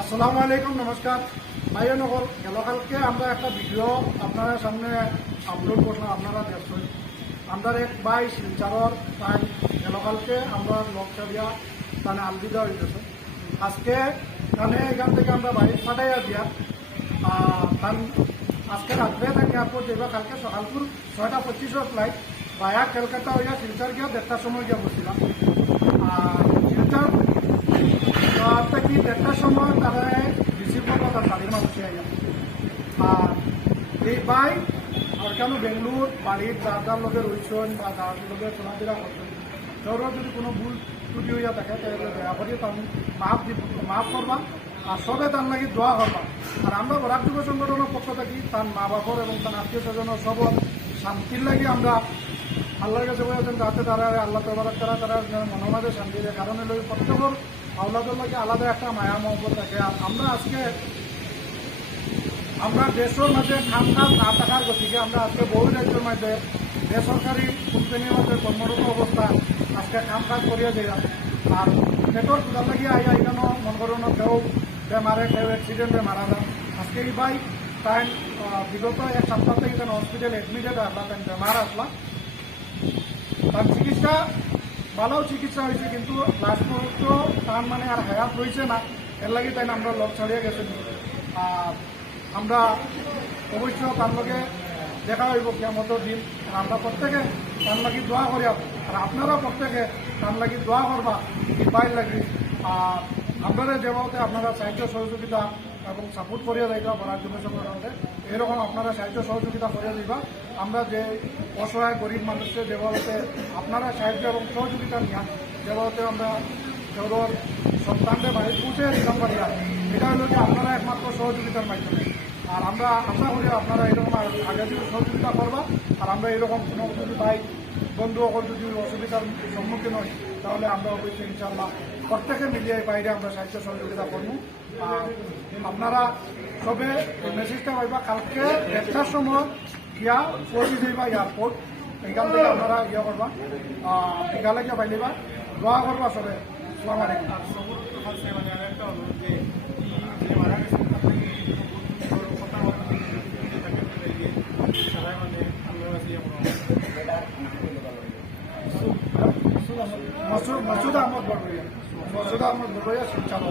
আসসালামু আলাইকুম, নমস্কার ভাইয়া নগর। গেলকালকে আমরা একটা ভিডিও আপনার সামনে আপলোড করলাম, আপনারা দেখছেন। আমরা এক ভাই শিলচারর তাই গেলকালকে আমরা লকচারিয়া তানে আলবিদা হইতেছে। আজকে তানে এখান থেকে আমরা বাইক ফাটাইয়া দিয়া তান আজকে রাত্রে তাই এয়ারপোর্ট যাইবা, কালকে সকালপুর 6:25 ফ্লাইট বায়া কলকাতা হইয়া শিলচার গিয়া 1:30 সময় গিয়া বসছিলাম। শিলচার কি 1:30 সময় তারা রিসিভ করবো তার গাড়ির মানুষে আইয়া। আর এই ভাই আর কেন বেঙ্গলোর বাড়ির যার লোকে রয়েছেন বা যার লোকে চলাফেরা করছেন, ধরো যদি কোনো ভুল ত্রুটি হইয়া থাকে তাহলে দয়া করে তার মাফ করবা আর সবে তার লাগি দোয়া করবা। আর আমরা বরাক যুব সংগঠনের পক্ষ থেকে তার মা বাপর এবং তার আত্মীয় স্বজনের সব শান্তির লাগি আমরা আল্লাহর কাছে বলেছেন যাতে তারা আল্লাহ তবারক তারা মনোমাজে শান্তি দেয়। কারণ এলো প্রত্যেকের আওলাদের লাগে আলাদা একটা মায়া মহব্বত থাকে। আর আমরা আজকে আমরা দেশের মাঝে কাম কাজ না থাকার গতিকে আমরা আজকে বহু রাজ্যের মাঝে বেসরকারি কোম্পানির মধ্যে কর্মরত অবস্থা আজকে কাম কাজ করিয়া যাই। আর পেটর ক্ষুদার লাগিয়ে আইয়া এখানে মন করোনা কেউ বেমারে কেউ অ্যাক্সিডেন্টে মারা যায়। আজকে এই ভাই তাই বিগত এক সপ্তাহ থেকে যেন হসপিটালে অ্যাডমিটেড আসলা, তাই বেমার আসলা। তার চিকিৎসা ভালো চিকিৎসা হয়েছে, কিন্তু লাস্ট পর্যন্ত তার মানে আর হায়াত রয়েছে না। এর লাগে তাই আমরা লক ছাড়িয়ে গেছেন। আমরা অবশ্য তার লগে দেখা হইব কিয়ামত দিন। আর আমরা প্রত্যেকে তার লাগি দোয়া করি, আর আপনারা প্রত্যেকে তার লাগি দোয়া করবা এই বাইর লাগি। আর আপনারা যেভাবে আপনারা সাহায্য সহযোগিতা এবং সাপোর্ট করিয়া যাইবা বরাক যুব সংগঠনকে, এরকম আপনারা সাহায্য সহযোগিতা করিয়া যাইবা। আমরা যে অসহায় গরিব মানুষকে যেভাবে আপনারা সাহায্য এবং সহযোগিতা নিয়া যেভাবে আমরা কেউর সন্তানদের বাড়ি পৌঁছে দিতাম পারিয়া, এটা হলো যে আপনারা একমাত্র সহযোগিতার মাধ্যমে। আর আমরা আশা করি আপনারা এরকম আগে যদি সহযোগিতা করবা। আর আমরা এরকম কোনো যদি ভাই বন্ধু সকল যদি অসুবিধার সম্মুখীন হই, তাহলে আমরা অবশ্যই ইনশাল্লাহ প্রত্যেকে মিলিয়ে বাইরে আমরা সাহায্য সহযোগিতা করবো। আপনারা সবে মেসেজটা পাইবা কালকে 1:30 সময় গিয়া পৌঁছে যাইবা এয়ারপোর্ট। এখান থেকে আপনারা ইয়ে করবা, এখানে গিয়া পাইলিবা, দোয়া করবা সবে। আসসালামু আলাইকুম। মসুদ আহমদ বড়বইয়া, শিলচার।